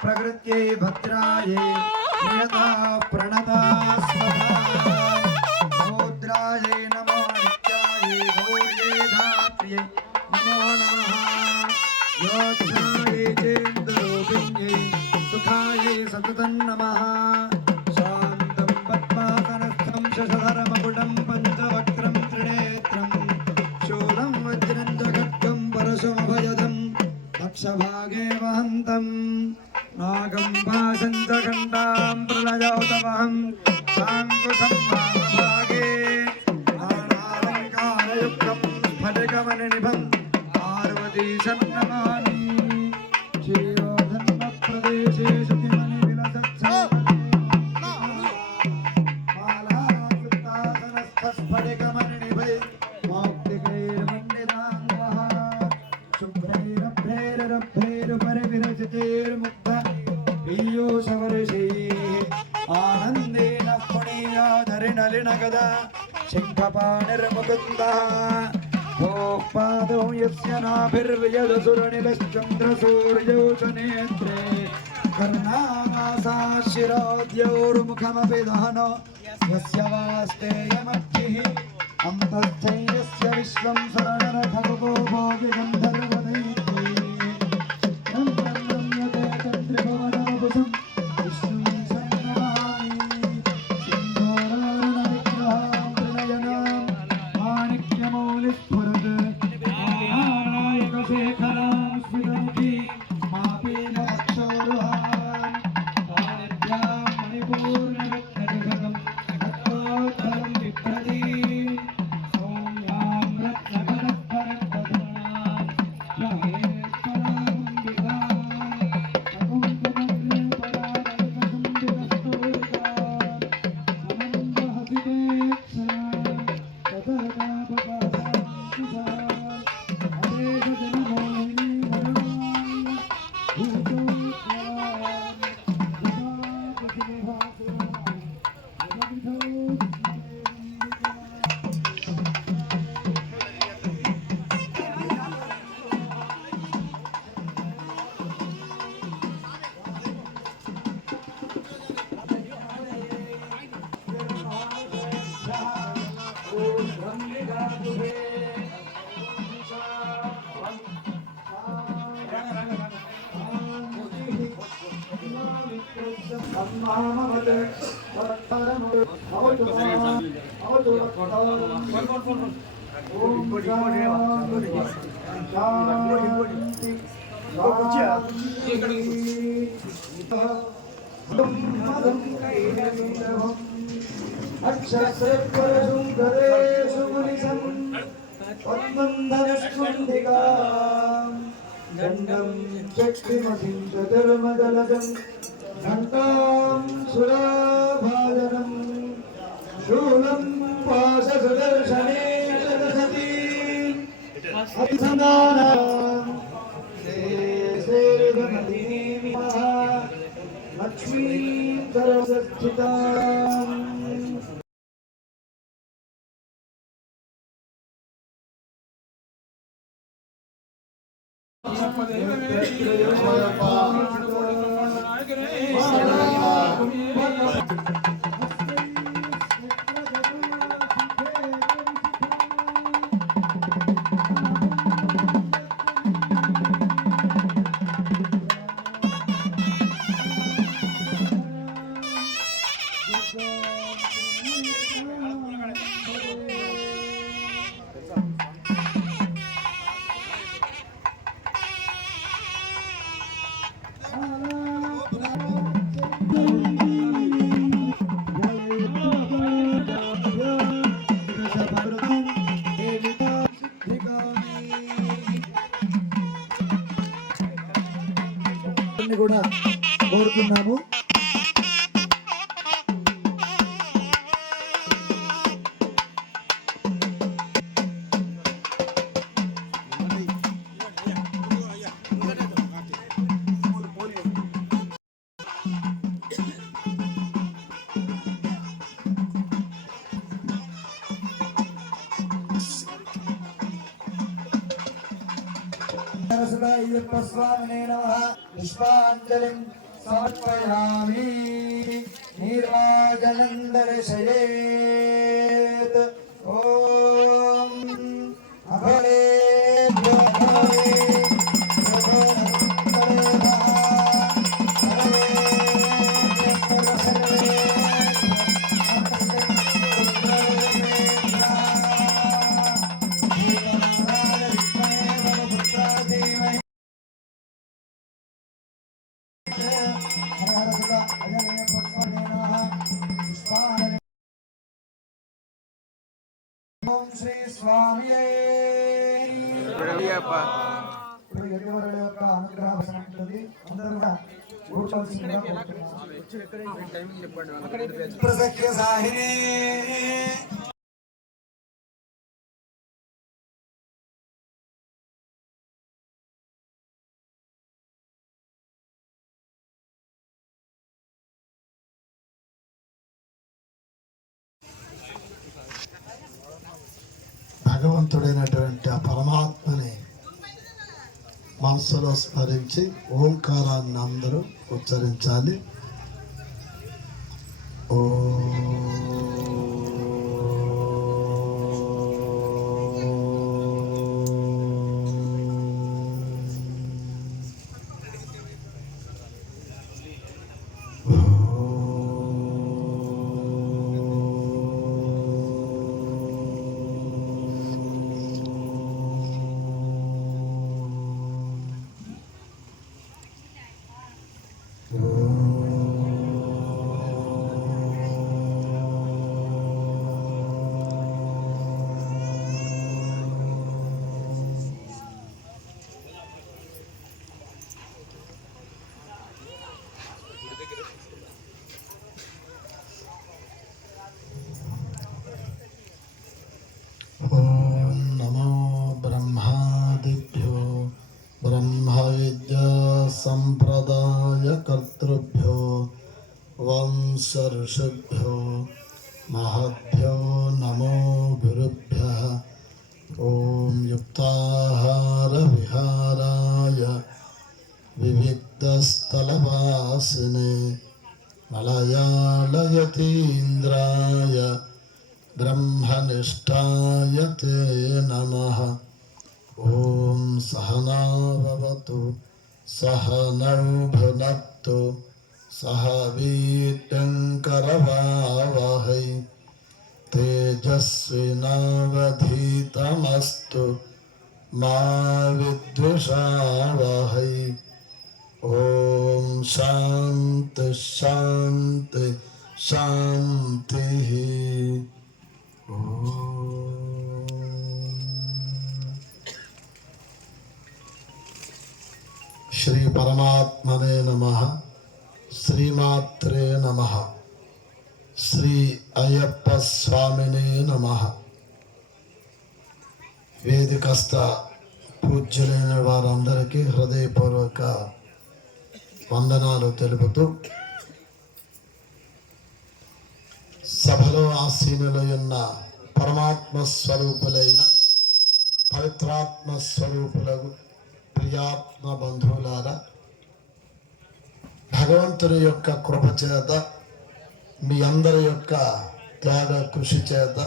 प्रकृत्यै भद्रायै नियता प्रणता स्वधाद्रायै नमो नित्यायै गौर्यै धात्र्यै नमो नमः योक्षायै चेन्द्ररूपिण्यै सुखायै सततं नमः शान्तं पद्मासनस्थं शशधरमकुटं पञ्चवक्त्रं त्रिनेत्रं शूलं वज्रं च खड्गं परशुमभयदं दक्षभागे वहन्तम् नागं भासन्तखण्डां प्रलयोतमहं साङ्कुशं भागे नानालङ्कारयुक्तं स्फटिकमणिनिभं पार्वतीशं नमामि क्षीरोधन्मप्रदेशे श्रुतिमणिविलसत्समालाकृतासनस्थस्फटिकमणिनिभै मौक्तिकैर्मण्डिताङ्गः शुभ्रैरभ्रैरभ्रैरुपरिविरचितैर्मुक्तैः आनन्देन पुणीयाधरिणलिनगदा शङ्खपाणिर्मुकुन्दः भोः पादौ यस्य नाभिर्वियदसुरनिलश्चन्द्रसूर्यौ च नेत्रे कर्णामासाशिरोद्यौर्मुखमपि दहनो यस्य वास्तेयमज्जिः अन्तस्थै यस्य विश्वं सरलरथगुपो भोगिगन्धर्वदैत्ये दण्डं चक्रिमसिं चतुर्मदलजं घण्टां सुराभाजनं शूलं पाशसुदर्शने दशती अतिसमानां श्रीर्गमतिनीं लक्ष्मीं सरस्वतीं కూడా కోరుతున్నాము. అయ్యప్ప స్వామినే నమః. పుష్పాంజలిం సమర్పయామి. నీరాజనం దర్శయేత్. ఓం అభయేభ్యో ఓం శ్రీ స్వామియే. ఇప్పుడు ఎల్లవరి యొక్క అనుగ్రహ వశం ఉంటుంది. అందరూ కూడా కూర్చోవలసిందిగా కోరుతున్నాను. ప్రసఖ్య సాహినే భగవంతుడైనటువంటి ఆ పరమాత్మని మనసులో స్మరించి ఓంకారాన్ని అందరూ ఉచ్చరించాలి. ఓ సంప్రదాయకర్తృభ్యో వంశఋషిభ్యో మహద్భ్యో నమో గురుభ్యః. ఓం యుక్తాహార విహారాయ వివిక్తస్థలవాసినే మలయాళయతీంద్రాయ బ్రహ్మనిష్టాయ తే నమః. ఓం సహనా భవతు సహనౌ భునక్తు సహ వీర్యంకరవావహై తేజస్వినావధీతమస్తు మా విద్విషావహై. ఓం శాంతి శాంతి శాంతి. శ్రీ పరమాత్మనే నమః. శ్రీమాత్రే నమః. శ్రీ అయ్యప్ప స్వామినే నమః. వేదికస్థ పూజ్యులైన వారందరికీ హృదయపూర్వక వందనాలు తెలుపుతూ సభలో ఆసీనులైన పరమాత్మ స్వరూపులైన పవిత్రాత్మ స్వరూపులకు ప్రియాత్మ బంధువులారా, భగవంతుని యొక్క కృప చేత మీ అందరి యొక్క త్యాగ కృషి చేత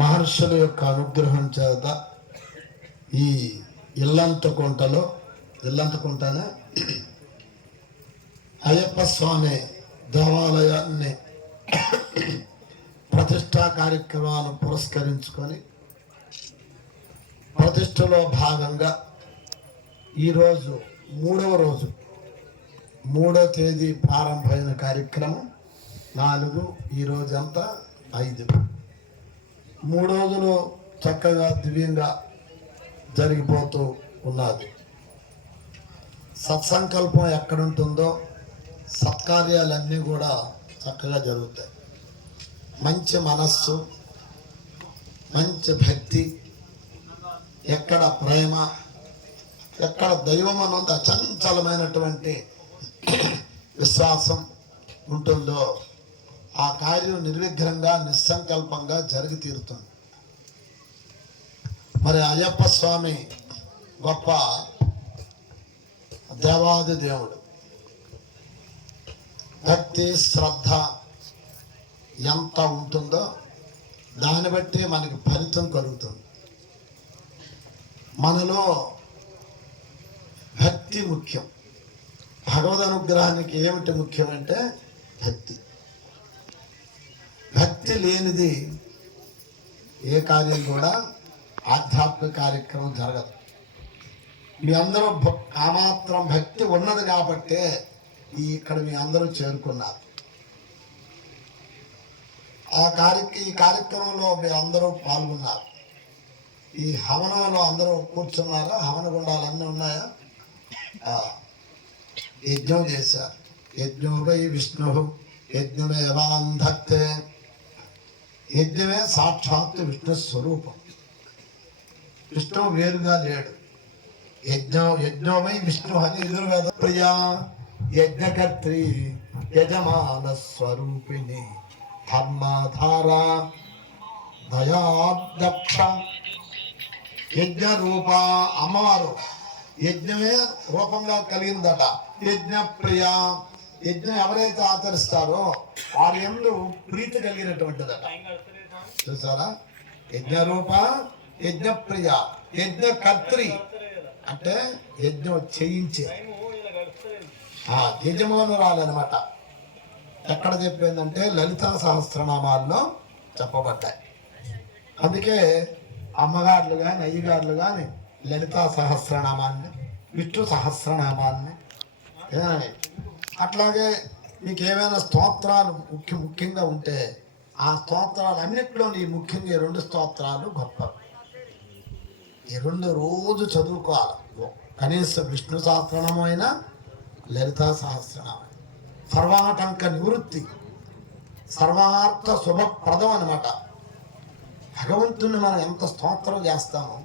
మహర్షుల యొక్క అనుగ్రహం చేత ఈ ఇల్లంతకుంటనే అయ్యప్ప స్వామి దేవాలయాన్ని ప్రతిష్టా కార్యక్రమాన్ని పురస్కరించుకొని ప్రతిష్టలో భాగంగా ఈరోజు మూడవ తేదీ ప్రారంభమైన కార్యక్రమం 4, ఈరోజంతా 5. 3 రోజులు చక్కగా దివ్యంగా జరిగిపోతూ ఉన్నది. సత్సంకల్పం ఎక్కడుంటుందో సత్కార్యాలన్నీ కూడా చక్కగా జరుగుతాయి. మంచి మనస్సు, మంచి భక్తి, ఎక్కడ ప్రేమ, ఎక్కడ దైవం అన్నంత అచంచలమైనటువంటి విశ్వాసం ఉంటుందో ఆ కార్యం నిర్విఘ్నంగా నిస్సంకల్పంగా జరిగి తీరుతుంది. మరి అయ్యప్ప స్వామి గొప్ప దేవాది దేవుడు. భక్తి శ్రద్ధ ఎంత ఉంటుందో దాన్ని బట్టి మనకి ఫలితం కలుగుతుంది. మనలో భక్తి ముఖ్యం. భగవద్ అనుగ్రహానికి ఏమిటి ముఖ్యమంటే భక్తి. భక్తి లేనిది ఏ కార్యం కూడా ఆధ్యాత్మిక కార్యక్రమం జరగదు. మీ అందరూ ఆ మాత్రం భక్తి ఉన్నది కాబట్టే ఇక్కడ మీ అందరూ చేరుకున్నారు. ఈ కార్యక్రమంలో మీ అందరూ పాల్గొన్నారు. ఈ హవనంలో అందరూ కూర్చున్నారా? హవన గుండాలు ఉన్నాయా? యజ్ఞం చేశారు. యజ్ఞో వై విష్ణు యజ్ఞమేవాంధత్తే. యజ్ఞమే సాక్షాత్తు విష్ణు స్వరూపం. విష్ణువు వేరుగా లేడు. యజ్ఞమై విష్ణు అని ఎదురువేద ప్రియా యజ్ఞకర్త్రి యజమాన స్వరూపిణి ధర్మాధార దయాదక్ష. యజ్ఞ రూప అమ్మవారు యజ్ఞమే రూపంగా కలిగిందట. యజ్ఞ ప్రియ, యజ్ఞం ఎవరైతే ఆచరిస్తారో వారి యందు ప్రీతి కలిగినటువంటిదట. చూసారా? యజ్ఞ రూప, యజ్ఞ ప్రియ, యజ్ఞ కర్త్రి అంటే యజ్ఞం చేయించే యజమానురాలన్నమాట. ఎక్కడ చెప్పిందంటే లలితా సహస్రనామాల్లో చెప్పబడ్డాయి. అందుకే అమ్మగారులు కానీ అయ్యగారులు కానీ లలితా సహస్రనామాన్ని, విష్ణు సహస్రనామాన్ని, అట్లాగే మీకు ఏమైనా స్తోత్రాలు ముఖ్యంగా ఉంటే ఆ స్తోత్రాలు అన్నింటిలోని ముఖ్యంగా ఈ 2 స్తోత్రాలు గొప్ప. ఈ 2 రోజు చదువుకోవాలి. కనీసం విష్ణు సహస్రనామం అయినా లలితా సహస్రనామం. సర్వాటంక నివృత్తి, సర్వార్థ శుభప్రదం అన్నమాట. భగవంతుని మనం ఎంత స్తోత్రం చేస్తామో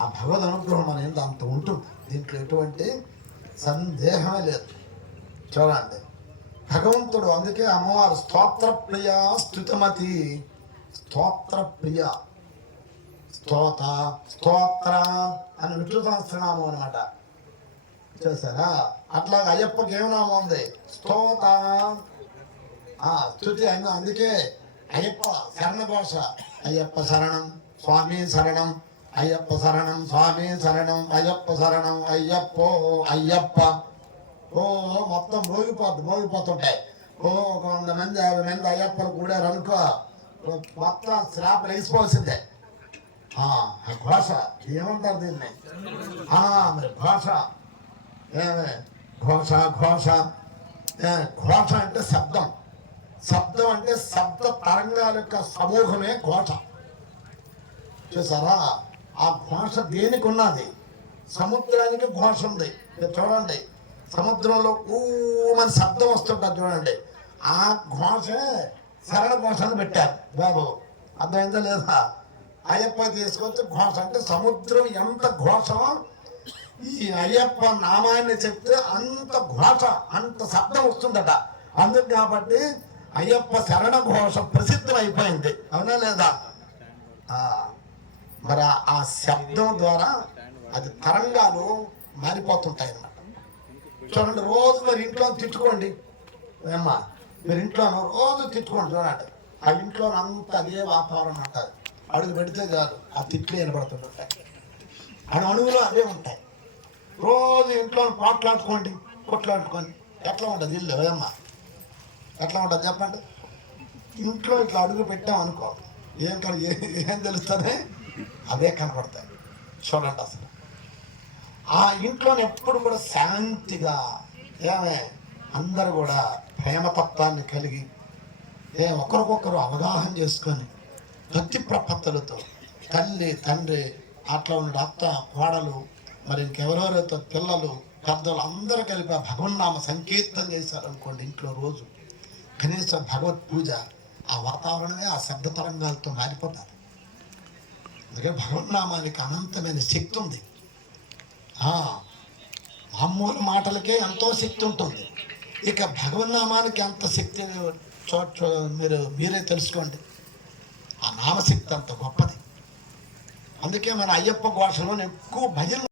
ఆ భగవద్ అనుగ్రహం మన ఎంత అంత ఉంటుంది. దీంట్లో ఎటువంటి సందేహమే లేదు. చూడండి, భగవంతుడు అందుకే అమ్మవారు స్తోత్ర ప్రియ స్తుతిమతి. స్తోత్ర ప్రియ, స్తోత్ర అని విష్ణు సహస్రనామం అనమాట. చూసారా? అట్లాగే అయ్యప్పకి ఏం నామం ఉంది? స్తోత, స్తుతి. అందుకే అయ్యప్ప శరణ ఘోష. అయ్యప్ప శరణం స్వామి శరణం, అయ్యప్ప శరణం స్వామి శరణం, అయ్యప్ప శరణం అయ్యప్పో అయ్యప్ప. ఓ మొత్తం మోగిపోతుంటాయి. ఓ 100 మంది 50 మంది అయ్యప్పలు కూడారు అనుకో, మొత్తం శ్రాప్ వేసిపోవాల్సిందే. ఘోష ఏమంటారు దీన్ని? మరి ఘోష ఏమే ఘోష. ఘోష ఘోష అంటే శబ్దం. శబ్దం అంటే శబ్ద తరంగాల యొక్క సమూహమే ఘోష. చూసారా? ఆ ఘోష దేనికి ఉన్నది? సముద్రానికి ఘోష ఉంది. చూడండి, సముద్రంలో ఊమని శబ్దం వస్తుంటుంది చూడండి. ఆ ఘోష శరణ ఘోషను పెట్టారు బాబు. అర్థమైందా లేదా? అయ్యప్ప తీసుకొచ్చి ఘోష అంటే సముద్రం ఎంత ఘోష, ఈ అయ్యప్ప నామాన్ని చెప్తే అంత ఘోష, అంత శబ్దం వస్తుందట. అందుకు కాబట్టి అయ్యప్ప శరణ ఘోష ప్రసిద్ధం అయిపోయింది. అవునా లేదా? మరి ఆ శబ్దం ద్వారా అది తరంగాలు మారిపోతుంటాయి అన్నమాట. చూడండి, రోజు మరి ఇంట్లో తిట్టుకోండి ఏమ్మా, మీరు ఇంట్లో రోజు తిట్టుకోండి. చూడండి, ఆ ఇంట్లో అంత అదే వాతావరణం ఉంటుంది. అడుగు పెడితే చాలు ఆ తిట్లు వినబడుతుంటాయి. అణువులో అదే ఉంటాయి. రోజు ఇంట్లో కొట్లాడుకోండి. ఎట్లా ఉంటుంది ఇల్లు ఏమ్మా? ఎట్లా ఉంటుంది చెప్పండి? ఇంట్లో ఇట్లా అడుగు పెట్టామనుకో, ఏం తెలుస్తుంది? అవే కనపడతాయి. చూడండి, అసలు ఆ ఇంట్లో ఎప్పుడు కూడా శాంతిగా అందరూ కూడా ప్రేమతత్వాన్ని కలిగి ఒకరికొకరు అవగాహన చేసుకొని భక్తి ప్రపత్తులతో తల్లి తండ్రి అట్లా ఉండే అత్త కోడలు మరి ఇంకెవరెవరైతే పిల్లలు పెద్దలు అందరూ కలిపి భగవన్నామ సంకీర్తన చేశారనుకోండి ఇంట్లో రోజు, కనీసం భగవత్ పూజ ఆ వాతావరణమే ఆ శబ్ద తరంగాలతో మారిపోతారు. అందుకే భగవన్నామానికి అనంతమైన శక్తి ఉంది. మామూలు మాటలకే ఎంతో శక్తి ఉంటుంది. ఇక భగవన్నామానికి ఎంత శక్తి మీరే తెలుసుకోండి. ఆ నామశక్తి అంత గొప్పది. అందుకే మన అయ్యప్ప ఘోషలో ఎక్కువ భజన